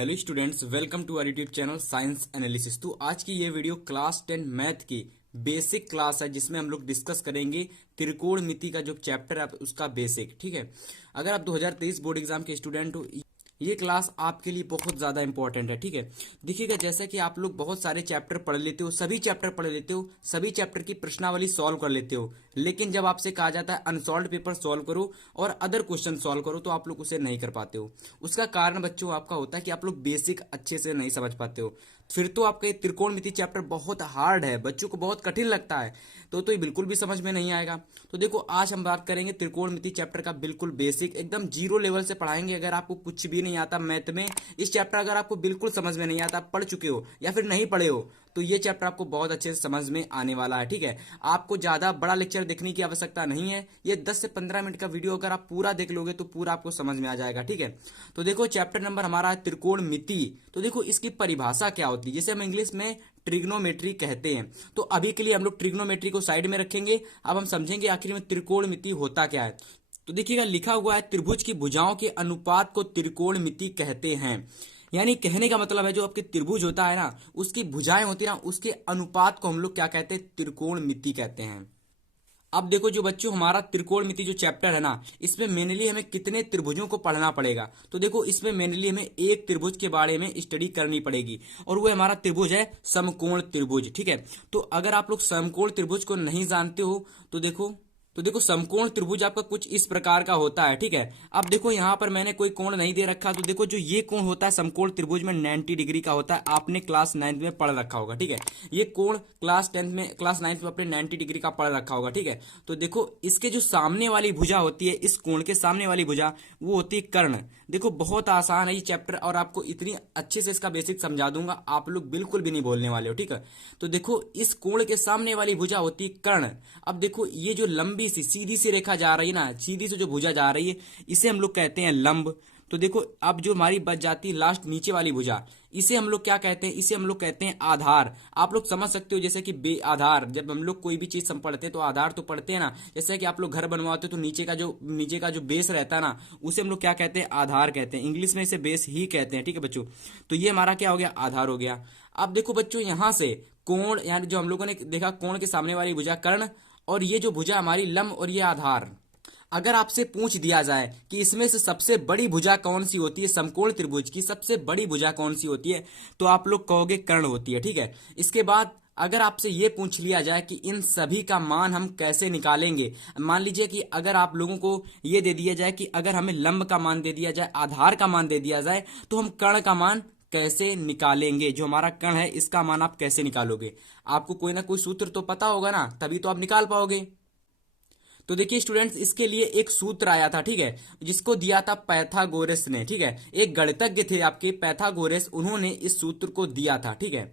Hello students, welcome to our YouTube channel science analysis. तो आज की ये वीडियो क्लास 10 मैथ की बेसिक क्लास है, जिसमें हम लोग डिस्कस करेंगे त्रिकोणमिति का जो चैप्टर है उसका बेसिक। ठीक है, अगर आप 2023 बोर्ड एग्जाम के स्टूडेंट हो, ये क्लास आपके लिए बहुत ज़्यादा इंपॉर्टेंट है। ठीक है, देखिएगा, जैसा कि आप लोग बहुत सारे चैप्टर पढ़ लेते हो, सभी चैप्टर पढ़ लेते हो, सभी चैप्टर की प्रश्नावली सॉल्व कर लेते हो, लेकिन जब आपसे कहा जाता है अनसॉल्व पेपर सॉल्व करो और अदर क्वेश्चन सॉल्व करो, तो आप लोग उसे नहीं कर पाते हो। उसका कारण बच्चों आपका होता है कि आप लोग बेसिक अच्छे से नहीं समझ पाते हो। फिर तो आपका ये त्रिकोणमिति चैप्टर बहुत हार्ड है, बच्चों को बहुत कठिन लगता है, तो ये बिल्कुल भी समझ में नहीं आएगा। तो देखो, आज हम बात करेंगे त्रिकोणमिति चैप्टर का बिल्कुल बेसिक, एकदम जीरो लेवल से पढ़ाएंगे। अगर आपको कुछ भी नहीं आता मैथ में, इस चैप्टर अगर आपको बिल्कुल समझ में नहीं आता, पढ़ चुके हो या फिर नहीं पढ़े हो, तो ये चैप्टर आपको बहुत अच्छे से समझ में आने वाला है। ठीक है, आपको ज्यादा बड़ा लेक्चर देखने की आवश्यकता नहीं है। ये 10 से 15 मिनट का वीडियो अगर आप पूरा देख लोगे तो पूरा आपको समझ में आ जाएगा। ठीक है, तो देखो, चैप्टर नंबर हमारा है त्रिकोणमिति। तो देखो, इसकी परिभाषा क्या होती है, जिसे हम इंग्लिश में ट्रिग्नोमेट्री कहते हैं। तो अभी के लिए हम लोग ट्रिग्नोमेट्री को साइड में रखेंगे। अब हम समझेंगे आखिर में त्रिकोणमिति होता क्या है। तो देखिएगा, लिखा हुआ है त्रिभुज की भुजाओं के अनुपात को त्रिकोणमिति कहते हैं। यानी कहने का मतलब है, जो आपके त्रिभुज होता है ना, उसकी भुजाएं होती है ना, उसके अनुपात को हम लोग क्या कहते हैं, त्रिकोणमिति कहते हैं। अब देखो, जो बच्चों हमारा त्रिकोणमिति जो चैप्टर है ना, इसमें मेनली हमें कितने त्रिभुजों को पढ़ना पड़ेगा। तो देखो, इसमें मेनली हमें एक त्रिभुज के बारे में स्टडी करनी पड़ेगी, और वो हमारा त्रिभुज है समकोण त्रिभुज। ठीक है, तो अगर आप लोग समकोण त्रिभुज को नहीं जानते हो तो देखो समकोण त्रिभुज आपका कुछ इस प्रकार का होता है। ठीक है, अब देखो, यहाँ पर मैंने कोई कोण नहीं दे रखा, तो देखो, जो ये कोण होता है समकोण त्रिभुज में 90 डिग्री का होता है। आपने क्लास 9th में पढ़ रखा होगा। ठीक है, ये कोण क्लास 9th में अपने 90 डिग्री का पढ़ रखा होगा। ठीक है, तो देखो, इसके जो सामने वाली भुजा होती है, इस कोण के सामने वाली भुजा, वो होती है कर्ण। देखो, बहुत आसान है ये चैप्टर, और आपको इतनी अच्छे से इसका बेसिक समझा दूंगा, आप लोग बिल्कुल भी नहीं बोलने वाले हो। ठीक है, तो देखो, इस कोण के सामने वाली भुजा होती है कर्ण। अब देखो, ये जो लंबी सी सीधी सी रेखा जा रही है ना, सीधी से जो भुजा जा रही है, इसे हम लोग कहते हैं लंब। तो देखो, अब जो हमारी बच जाती है लास्ट नीचे वाली भुजा, इसे हम लोग क्या कहते हैं, इसे हम लोग कहते हैं आधार। आप लोग समझ सकते हो, जैसे कि बे आधार, जब हम लोग कोई भी चीज पढ़ते हैं तो आधार तो पढ़ते हैं ना। जैसे कि आप लोग घर बनवाते हो तो नीचे का जो बेस रहता है ना, उसे हम लोग क्या कहते हैं, आधार कहते हैं। इंग्लिश में इसे बेस ही कहते हैं। ठीक है बच्चों, तो ये हमारा क्या हो गया, आधार हो गया। अब देखो बच्चों, यहां से कोण, यानी जो हम लोगों ने देखा कोण के सामने वाली भुजा कर्ण, और ये जो भुजा हमारी लंब, और ये आधार। अगर आपसे पूछ दिया जाए कि इसमें से सबसे बड़ी भुजा कौन सी होती है, समकोण त्रिभुज की सबसे बड़ी भुजा कौन सी होती है, तो आप लोग कहोगे कर्ण होती है। ठीक है, इसके बाद अगर आपसे ये पूछ लिया जाए कि इन सभी का मान हम कैसे निकालेंगे, मान लीजिए कि अगर आप लोगों को ये दे दिया जाए कि अगर हमें लंब का मान दे दिया जाए, आधार का मान दे दिया जाए, तो हम कर्ण का मान कैसे निकालेंगे, जो हमारा कर्ण है इसका मान आप कैसे निकालोगे। आपको कोई ना कोई सूत्र तो पता होगा ना, तभी तो आप निकाल पाओगे। तो देखिए स्टूडेंट्स, इसके लिए एक सूत्र आया था। ठीक है, जिसको दिया था पैथागोरस ने। ठीक है, एक गणितज्ञ थे आपके पैथागोरस, उन्होंने इस सूत्र को दिया था। ठीक है,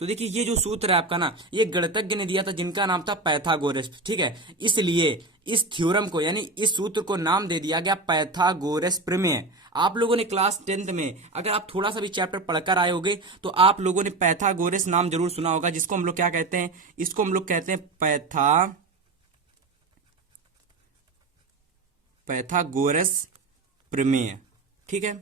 तो देखिए, ये जो सूत्र है आपका ना, ये गणितज्ञ ने दिया था, जिनका नाम था पैथागोरस। ठीक है, इसलिए इस थ्योरम को, यानी इस सूत्र को नाम दे दिया गया पैथागोरस प्रमेय। आप लोगों ने क्लास 10th में अगर आप थोड़ा सा भी चैप्टर पढ़कर आए होगे, तो आप लोगों ने पैथागोरस नाम जरूर सुना होगा, जिसको हम लोग क्या कहते हैं, इसको हम लोग कहते हैं पैथागोरस प्रमेय। ठीक है,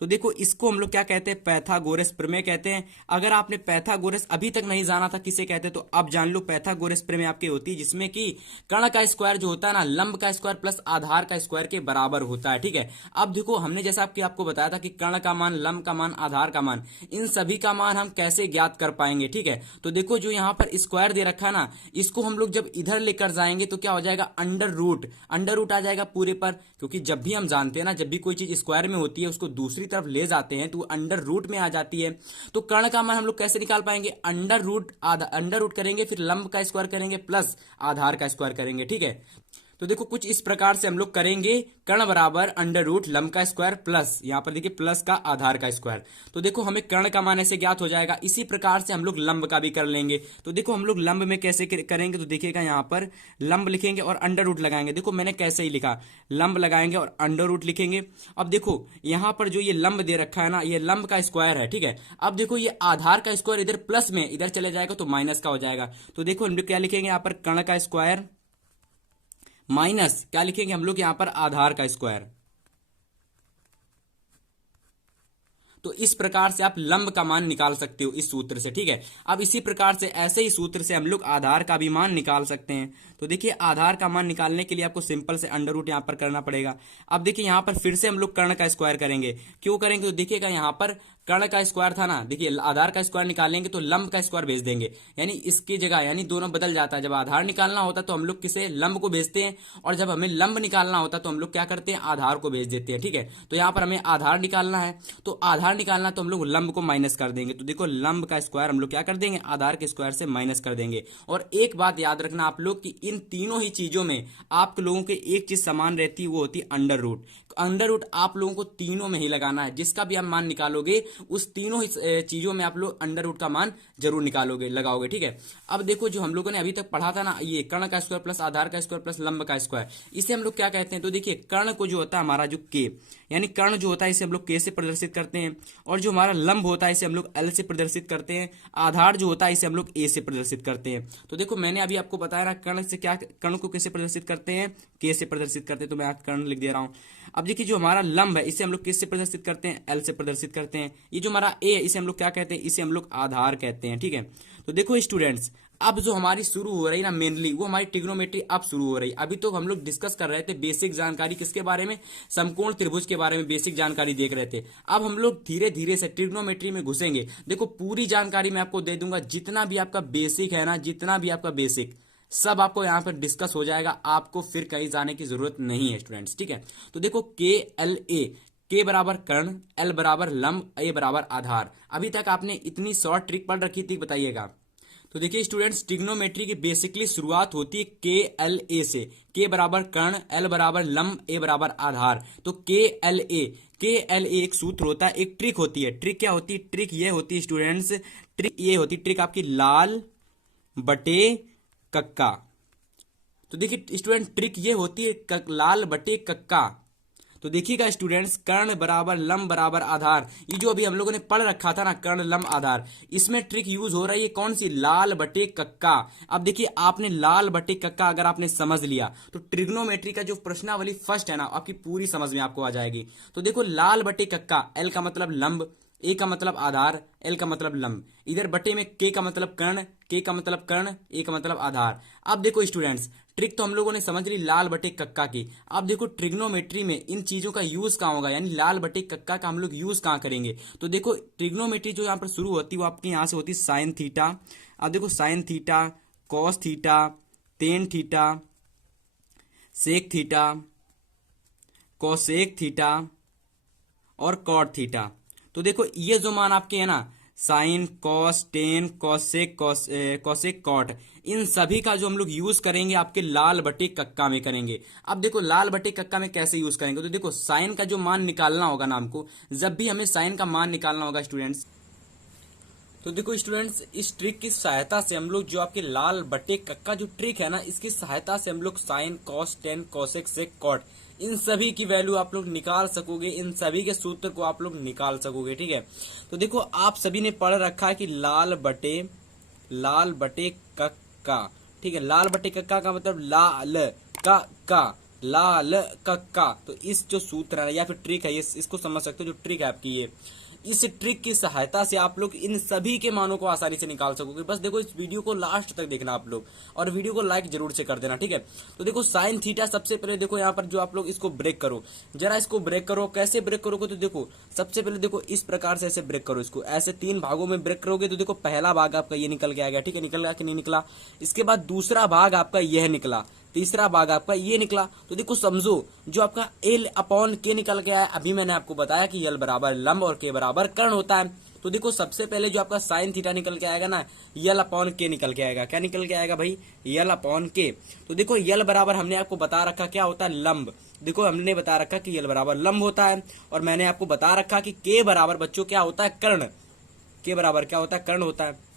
तो देखो, इसको हम लोग क्या कहते हैं, पैथागोरस प्रमेय कहते हैं। अगर आपने पैथागोरस अभी तक नहीं जाना था किसे कहते हैं, तो अब जान लो, पैथागोरस प्रमेय आपकी होती है, जिसमें कि कर्ण का स्क्वायर जो होता है ना, लंब का स्क्वायर प्लस आधार का स्क्वायर के बराबर होता है। ठीक है, अब देखो, हमने जैसा आपको बताया था कि कर्ण का मान, लंब का मान, आधार का मान, इन सभी का मान हम कैसे ज्ञात कर पाएंगे। ठीक है, तो देखो, जो यहाँ पर स्क्वायर दे रखा है ना, इसको हम लोग जब इधर लेकर जाएंगे तो क्या हो जाएगा, अंडर रूट आ जाएगा पूरे पर। क्योंकि जब भी हम जानते हैं ना, जब भी कोई चीज स्क्वायर में होती है, उसको दूसरी तरफ ले जाते हैं तो अंडर रूट में आ जाती है। तो कर्ण का मान हम लोग कैसे निकाल पाएंगे, अंडर रूट करेंगे, फिर लंब का स्क्वायर करेंगे प्लस आधार का स्क्वायर करेंगे। ठीक है, तो देखो, कुछ इस प्रकार से हम लोग करेंगे, कर्ण बराबर अंडर रूट लंब का स्क्वायर प्लस, यहां पर देखिए प्लस का आधार का स्क्वायर। तो देखो, हमें कर्ण का मान ऐसे ज्ञात हो जाएगा। इसी प्रकार से हम लोग लंब का भी कर लेंगे। तो देखो, हम लोग लंब में कैसे करेंगे, तो देखिएगा, यहां पर लंब लिखेंगे और अंडर रूट लगाएंगे। देखो, मैंने कैसे ही लिखा, लंब लगाएंगे और अंडर रूट लिखेंगे। अब देखो, यहां पर जो ये लंब दे रखा है ना, ये लंब का स्क्वायर है। ठीक है, अब देखो, ये आधार का स्क्वायर इधर प्लस में इधर चले जाएगा तो माइनस का हो जाएगा। तो देखो, हम लोग क्या लिखेंगे, यहां पर कर्ण का स्क्वायर माइनस क्या लिखेंगे हम लोग, यहां पर आधार का स्क्वायर। तो इस प्रकार से आप लंब का मान निकाल सकते हो इस सूत्र से, ठीक है। अब इसी प्रकार से ऐसे ही सूत्र से हम लोग आधार का भी मान निकाल सकते हैं। तो देखिए आधार का मान निकालने के लिए आपको सिंपल से अंडर रूट यहाँ पर करना पड़ेगा। अब देखिए यहाँ पर फिर से हम लोग कर्ण का स्क्वायर करेंगे। क्यों करेंगे? तो देखिएगा यहाँ पर कर्ण का स्क्वायर था ना, देखिए आधार का स्क्वायर निकालेंगे तो लंब का स्क्वायर भेज देंगे, यानी इसकी जगह यानी दोनों बदल जाता है। जब आधार निकालना होता तो हम लोग किसे लंब को भेजते हैं, और जब हमें लंब निकालना होता तो हम लोग क्या करते हैं, आधार को भेज देते हैं, ठीक है। तो यहाँ पर हमें आधार निकालना है, तो आधार निकालना तो हम लोग लंब को माइनस कर देंगे। तो देखो लंब का स्क्वायर हम लोग क्या कर देंगे, आधार के स्क्वायर से माइनस कर देंगे। और एक बात याद रखना आप लोग कि इन तीनों ही चीजों में आप लोगों के एक चीज समान रहती है, वो होती है अंडर रूट। अंडर रूट आप लोगों को तीनों में ही लगाना है, जिसका भी आप मान निकालोगे उस तीनों ही चीजों में आप लोग अंडर रूट का मान जरूर निकालोगे, लगाओगे, ठीक है। अब देखो जो हम लोगों ने अभी तक पढ़ा था ना, ये कर्ण का स्क्वायर प्लस आधार का स्क्वायर प्लस लंब का स्क्वायर, इसे हम लोग क्या कहते हैं? तो देखिए कर्ण को जो होता है हमारा जो के, यानी कर्ण जो होता है इसे हम लोग के से प्रदर्शित करते हैं, और जो हमारा लंब होता है इसे हम लोग एल से प्रदर्शित करते हैं, आधार जो होता है इसे हम लोग ए से प्रदर्शित करते हैं। तो देखो मैंने अभी आपको बताया ना कर्ण से क्या, कर्ण को कैसे प्रदर्शित करते हैं, के से प्रदर्शित करते हैं, तो मैं यहाँ कर्ण लिख दे रहा हूँ। अब देखिए जो हमारा लंब है इसे हम लोग किससे प्रदर्शित करते हैं, एल से प्रदर्शित करते हैं। ये जो हमारा ए है इसे हम लोग क्या कहते हैं, इसे हम लोग आधार कहते हैं, ठीक है। तो देखो स्टूडेंट्स अब जो हमारी शुरू हो रही ना मेनली, वो हमारी ट्रिग्नोमेट्री अब शुरू हो रही। अभी तो हम लोग डिस्कस कर रहे थे बेसिक जानकारी किसके बारे में, समकोण त्रिभुज के बारे में बेसिक जानकारी देख रहे थे। अब हम लोग धीरे धीरे से ट्रिग्नोमेट्री में घुसेंगे। देखो पूरी जानकारी मैं आपको दे दूंगा, जितना भी आपका बेसिक है ना, जितना भी आपका बेसिक सब आपको यहाँ पर डिस्कस हो जाएगा, आपको फिर कहीं जाने की जरूरत नहीं है स्टूडेंट्स, ठीक है। तो देखो के एल ए, के बराबर कर्ण, एल बराबर लंब, ए बराबर आधार। अभी तक आपने इतनी शॉर्ट ट्रिक पढ़ रखी थी, बताइएगा। तो देखिए स्टूडेंट्स ट्रिग्नोमेट्री की बेसिकली शुरुआत होती है के एल ए से, के बराबर कर्ण, एल बराबर लंब, ए बराबर आधार। तो के एल ए एक सूत्र होता है, एक ट्रिक होती है। ट्रिक क्या होती है? ट्रिक ये होती है स्टूडेंट्स, ट्रिक ये होती है, ट्रिक आपकी लाल बटे कक्का। तो देखिए स्टूडेंट ट्रिक ये होती है लाल बटे कक्का। तो देखिएगा स्टूडेंट्स कर्ण बराबर लंब बराबर आधार, ये जो अभी हम लोगों ने पढ़ रखा था ना कर्ण लंब आधार, इसमें ट्रिक यूज हो रही है कौन सी, लाल बटे कक्का। अब देखिए आपने लाल बटे कक्का अगर आपने समझ लिया तो ट्रिग्नोमेट्री का जो प्रश्नावली फर्स्ट है ना आपकी पूरी समझ में आपको आ जाएगी। तो देखो लाल बटे कक्का, एल का मतलब लंब, ए का मतलब आधार, एल का मतलब लंब, इधर बटे में के का मतलब कर्ण, के का मतलब कर्ण, ए का मतलब आधार। अब देखो स्टूडेंट्स ट्रिक तो हम लोगों ने समझ ली लाल बटे कक्का की। अब देखो ट्रिग्नोमेट्री में इन चीजों का यूज कहाँ होगा, यानी लाल बटे कक्का का हम लोग यूज कहाँ करेंगे। तो देखो ट्रिग्नोमेट्री जो यहाँ पर शुरू होती है वो आपके यहाँ से होती है साइन थीटा। अब देखो sine theta, cos theta, tan theta, sec theta, cosec theta और कॉट थीटा। तो देखो ये जो मान आपके है ना sine, cos, tan, cosec, cosec, cot, इन सभी का जो हम लोग यूज करेंगे आपके लाल बटे कक्का में करेंगे। अब देखो लाल बटे कक्का में कैसे यूज करेंगे, तो देखो साइन का जो मान निकालना होगा ना हमको, जब भी हमें साइन का मान निकालना होगा स्टूडेंट्स, तो देखो स्टूडेंट्स इस ट्रिक की सहायता से हम लोग जो आपके लाल बटे कक्का जो ट्रिक है ना, इसकी सहायता से हम लोग sine, cos, tan, cosec, sec, cot इन सभी की वैल्यू आप लोग निकाल सकोगे, इन सभी के सूत्र को आप लोग निकाल सकोगे, ठीक है। तो देखो आप सभी ने पढ़ रखा है कि लाल बटे कक्का, ठीक है। लाल बटे कक्का का मतलब लाल कक्का। तो इस जो सूत्र है या फिर ट्रिक है, इसको समझ सकते हो, जो ट्रिक है आपकी ये, इस ट्रिक की सहायता से आप लोग इन सभी के मानों को आसानी से निकाल सकोगे। बस देखो इस वीडियो को लास्ट तक देखना आप लोग, और वीडियो को लाइक जरूर से कर देना, ठीक है। तो देखो साइन थीटा, सबसे पहले देखो यहाँ पर जो आप लोग इसको ब्रेक करो, जरा इसको ब्रेक करो। कैसे ब्रेक करोगे, तो देखो सबसे पहले देखो इस प्रकार से ऐसे ब्रेक करो, इसको ऐसे 3 भागों में ब्रेक करोगे। तो देखो पहला भाग आपका ये निकल के आएगा, ठीक है, निकल गया कि नहीं निकला। इसके बाद दूसरा भाग आपका यह निकला, तीसरा भाग आपका ये निकला। तो देखो समझो जो आपका एल अपॉन के निकल के आया, अभी मैंने आपको बताया कि एल बराबर लंब और के बराबर कर्ण होता है। तो देखो सबसे पहले जो आपका साइन थीटा निकल के आएगा ना, यल अपॉन के निकल के आएगा। क्या निकल के आएगा भाई, यल अपॉन के। तो देखो यल बराबर हमने आपको बता रखा क्या होता है, लंब। देखो हमने बता रखा कि यल बराबर लंब होता है, और मैंने आपको बता रखा कि के बराबर बच्चों क्या होता है, कर्ण। के बराबर क्या होता है, कर्ण होता है।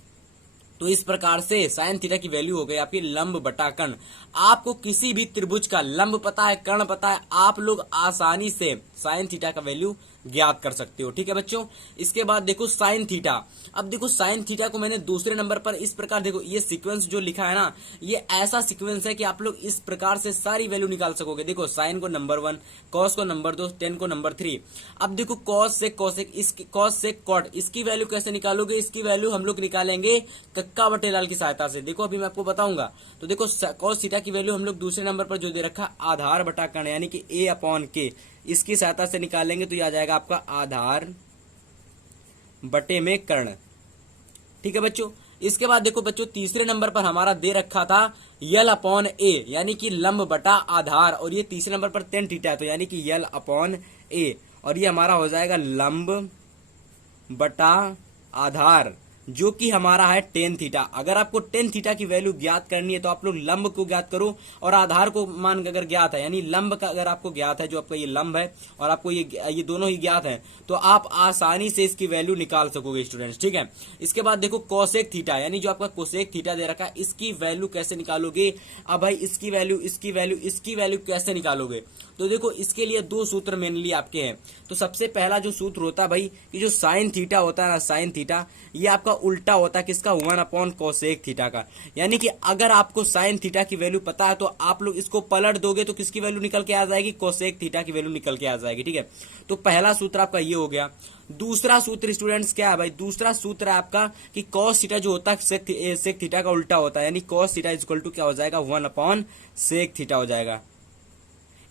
तो इस प्रकार से साइन थीटा की वैल्यू हो गई आपकी लंब बटा कर्ण। आपको किसी भी त्रिभुज का लंब पता है, कर्ण पता है, आप लोग आसानी से साइन थीटा का वैल्यू ज्ञात कर सकते हो। ठीक है बच्चों, इसके बाद देखो साइन थीटा। अब देखो साइन थीटा को मैंने दूसरे नंबर पर इस प्रकार, देखो ये सीक्वेंस जो लिखा है ना, ये ऐसा सीक्वेंस है कि आप लोग इस प्रकार से सारी वैल्यू निकाल सकोगे। देखो साइन को नंबर 1, कॉस को नंबर 2, टेन को नंबर 3। अब देखो कॉस से कॉसेक, इसकी कॉस से कॉट, इसकी वैल्यू कैसे निकालोगे? इसकी वैल्यू हम लोग निकालेंगे कक्का बटे लाल की सहायता से। देखो अभी मैं आपको बताऊंगा। तो देखो कॉस थीटा की वैल्यू हम लोग दूसरे नंबर पर जो दे रखा आधार बटा कर्ण यानी कि a अपॉन के, इसकी सहायता से निकालेंगे तो ये आ जाएगा आपका आधार बटे में कर्ण। ठीक है बच्चों, इसके बाद देखो बच्चों तीसरे नंबर पर हमारा दे रखा था यल अपॉन ए यानी कि लंब बटा आधार, और ये तीसरे नंबर पर टेन थीटा है तो यानी कि यल अपॉन ए, और ये हमारा हो जाएगा लंब बटा आधार जो कि हमारा है टेन थीटा। अगर आपको टेन थीटा की वैल्यू ज्ञात करनी है तो आप लोग लंब को ज्ञात करो और आधार को मान अगर ज्ञात है, यानी लंब का अगर आपको ज्ञात है, जो आपका ये लंब है और आपको ये दोनों ही ज्ञात है, तो आप आसानी से इसकी वैल्यू निकाल सकोगे स्टूडेंट्स। ठीक है, इसके बाद देखो कोसेक थीटा यानी जो आपका कोसेक थीटा दे रखा है, इसकी वैल्यू कैसे निकालोगे? अब भाई इसकी वैल्यू, इसकी वैल्यू, इसकी वैल्यू कैसे निकालोगे? तो देखो इसके लिए दो सूत्र मेनली आपके हैं। तो सबसे पहला जो सूत्र होता है भाई कि जो साइन थीटा होता है ना, साइन थीटा ये आपका उल्टा होता है किसका? 1 अपॉन कोसेक थीटा का। यानी कि अगर आपको साइन थीटा की वैल्यू पता है तो आप लोग इसको पलट दोगे तो किसकी वैल्यू निकल के आ जाएगी? कोसेक थीटा की वैल्यू निकल के आ जाएगी। ठीक है, तो पहला सूत्र आपका ये हो गया। दूसरा सूत्र स्टूडेंट्स क्या है भाई? दूसरा सूत्र है आपका कि कॉस थीटा जो होता है सेक थीटा का उल्टा होता है, यानी cos theta is equal to क्या हो जाएगा? 1 अपॉन सेक थीटा हो जाएगा।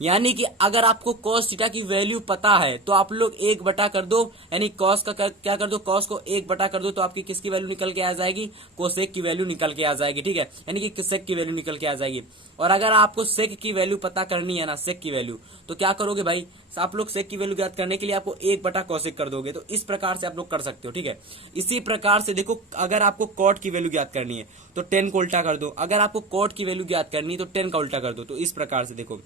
यानी कि अगर आपको cos थीटा की वैल्यू पता है तो आप लोग 1 बटा कर दो, यानी cos का क्या कर दो? cos को 1 बटा कर दो तो आपकी किसकी वैल्यू निकल के आ जाएगी? कोसेक की वैल्यू निकल के आ जाएगी। ठीक है, यानी कि सेक की वैल्यू निकल के आ जाएगी। और अगर आपको सेक की वैल्यू पता करनी है ना, सेक की वैल्यू, तो क्या करोगे भाई? आप लोग सेक की वैल्यू ज्ञात करने के लिए आपको 1 बटा कोसेक कर दोगे। तो इस प्रकार से आप लोग कर सकते हो। ठीक है, इसी प्रकार से देखो अगर आपको कॉट की वैल्यू ज्ञात करनी है तो 10 को उल्टा कर दो, अगर आपको कॉट की वैल्यू ज्ञात करनी है तो 10 का उल्टा कर दो। तो इस प्रकार से देखो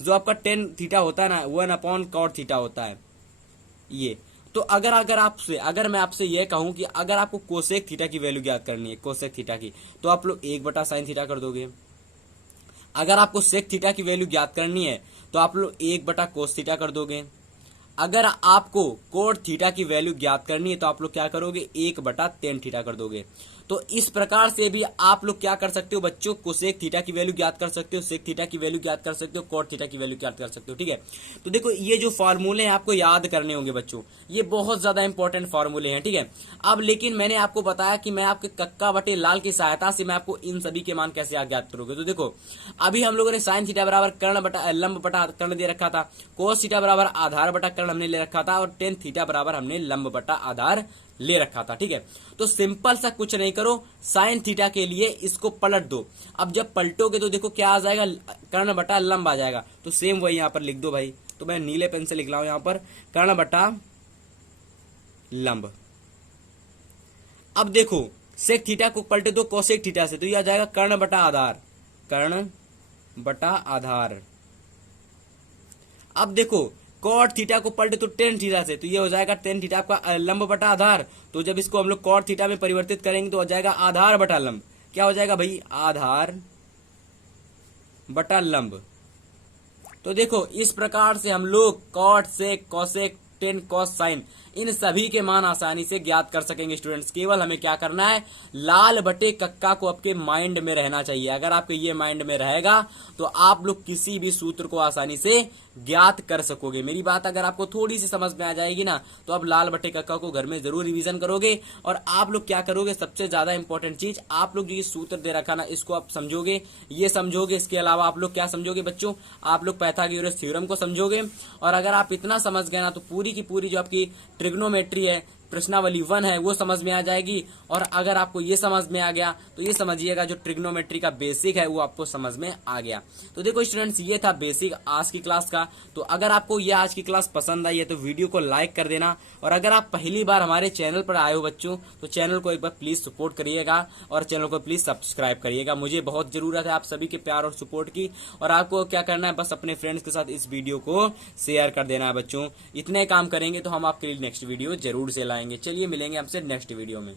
जो आपका टेन थीटा होता है ना, 1 अपॉन कॉट थीटा होता है ये। तो अगर मैं आपसे यह कहूं कि अगर आपको कोसेक थीटा की वैल्यू ज्ञात करनी है, कोसेक थीटा की, तो आप लोग 1 बटा साइन थीटा कर दोगे। अगर आपको सेक थीटा की वैल्यू ज्ञात करनी है तो आप लोग 1 बटा कोस थीटा कर दोगे। अगर आपको कोट थीटा की वैल्यू ज्ञात करनी है तो आप लोग क्या करोगे? 1 बटा टेन थीटा कर दोगे। तो इस प्रकार से भी आप लोग क्या कर सकते हो बच्चों? कोसेक थीटा की वैल्यू ज्ञात कर सकते हो, सेक थीटा की वैल्यू ज्ञात कर सकते हो, कोट थीटा की वैल्यू ज्ञात कर सकते हो। ठीक है, तो देखो ये जो फॉर्मूले हैं आपको याद करने होंगे बच्चों, ये बहुत ज्यादा इंपॉर्टेंट फॉर्मूले हैं। ठीक है, अब लेकिन मैंने आपको बताया कि मैं आपके कक्का बटे लाल की सहायता से मैं आपको इन सभी के मान कैसे ज्ञात करोगे। तो देखो अभी हम लोगों ने साइन थीटा बराबर कर्ण बटा लंब बटा कर्ण दे रखा था, कोस थीटा बराबर आधार बटा कर्ण हमने ले रखा था, और टेन थीटा बराबर हमने लंब बटा आधार ले रखा था। ठीक है, तो सिंपल सा कुछ नहीं करो, साइन थीटा के लिए इसको पलट दो। अब जब पलटोगे तो देखो क्या आ जाएगा? कर्ण बटा लंब आ जाएगा। तो सेम वही यहां पर लिख दो भाई। तो मैं नीले पेन से लिख रहा हूं यहां पर कर्ण बटा लंब। अब देखो सेक थीटा को पलटे दो कोसेक थीटा से, तो यह आ जाएगा कर्ण बटा आधार, कर्ण बटा आधार। अब देखो कॉट थीटा को पलटे तो टेन थीटा से, तो ये हो जाएगा टेन थीटा आपका लंब बटा आधार। तो जब इसको हम लोग कॉट थीटा में परिवर्तित करेंगे तो हो जाएगा आधार बटा लंब। क्या हो जाएगा भाई? आधार बटा लंब। तो देखो इस प्रकार से हम लोग cot sec cosec tan cos sine इन सभी के मान आसानी से ज्ञात कर सकेंगे स्टूडेंट्स। केवल हमें क्या करना है? लाल बटे कक्का को आपके माइंड में रहना चाहिए। अगर आपके ये माइंड में रहेगा तो आप लोग किसी भी सूत्र को आसानी से ज्ञात कर सकोगे। मेरी बात अगर आपको थोड़ी सी समझ में आ जाएगी ना तो आप लाल बटे कक्का को घर में जरूर रिवीजन करोगे। और आप लोग क्या करोगे? सबसे ज्यादा इंपॉर्टेंट चीज, आप लोग जो ये सूत्र दे रखा ना इसको आप समझोगे, ये समझोगे। इसके अलावा आप लोग क्या समझोगे बच्चों? आप लोग पाइथागोरस थ्योरम को समझोगे। और अगर आप इतना समझ गए ना तो पूरी की पूरी जो आपकी ट्रिग्नोमेट्री है, प्रश्नावली 1 है, वो समझ में आ जाएगी। और अगर आपको ये समझ में आ गया तो ये समझिएगा जो ट्रिग्नोमेट्री का बेसिक है वो आपको समझ में आ गया। तो देखो स्टूडेंट्स ये था बेसिक आज की क्लास का। तो अगर आपको ये आज की क्लास पसंद आई है तो वीडियो को लाइक कर देना। और अगर आप पहली बार हमारे चैनल पर आए हो बच्चों तो चैनल को एक बार प्लीज सपोर्ट करिएगा और चैनल को प्लीज सब्सक्राइब करिएगा। मुझे बहुत जरूरत है आप सभी के प्यार और सपोर्ट की। और आपको क्या करना है? बस अपने फ्रेंड्स के साथ इस वीडियो को शेयर कर देना है बच्चों। इतने काम करेंगे तो हम आपके लिए नेक्स्ट वीडियो जरूर से लाएंगे। चलिए मिलेंगे आपसे नेक्स्ट वीडियो में।